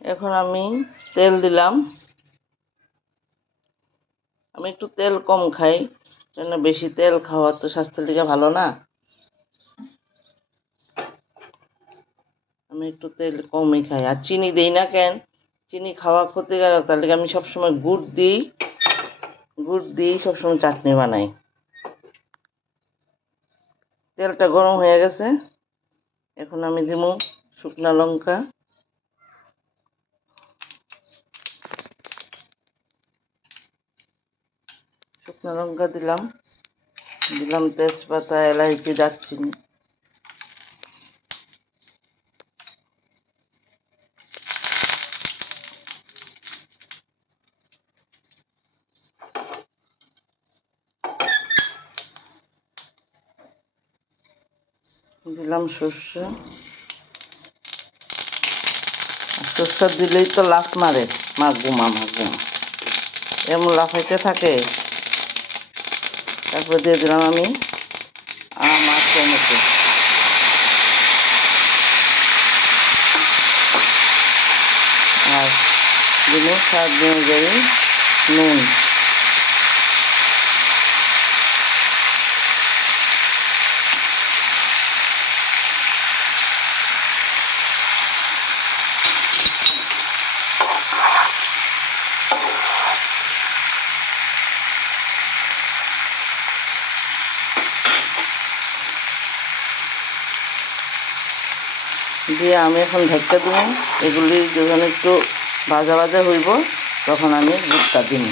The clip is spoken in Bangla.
এখন আমি তেল দিলাম। আমি একটু তেল কম খাই, কেন বেশি তেল খাওয়া তো স্বাস্থ্যের দিকে ভালো না। আমি একটু তেল কমই খাই, আর চিনি দিই না। কেন চিনি খাওয়া ক্ষতিকারক, তার লিগে আমি সবসময় গুড় দিই সবসময় চাটনি বানাই। তেলটা গরম হয়ে গেছে, এখন আমি দিব শুকনা লঙ্কা, দিলাম তেজপাতা, এলাইচি, দারচিনি, দিলাম সর্ষে। সর্ষে দিলেই তো লাফ মারে, মাগুমা এমন লাফাইতে থাকে। তারপর দিয়ে দিলাম আমি আম আর টমেটো, আর দিব স্বাদ অনুযায়ী নুন। দিয়ে আমি এখন ঢেকে দিব। এগুলি যখন একটু ভাজা ভাজা হইব তখন আমি দুধটা দিই।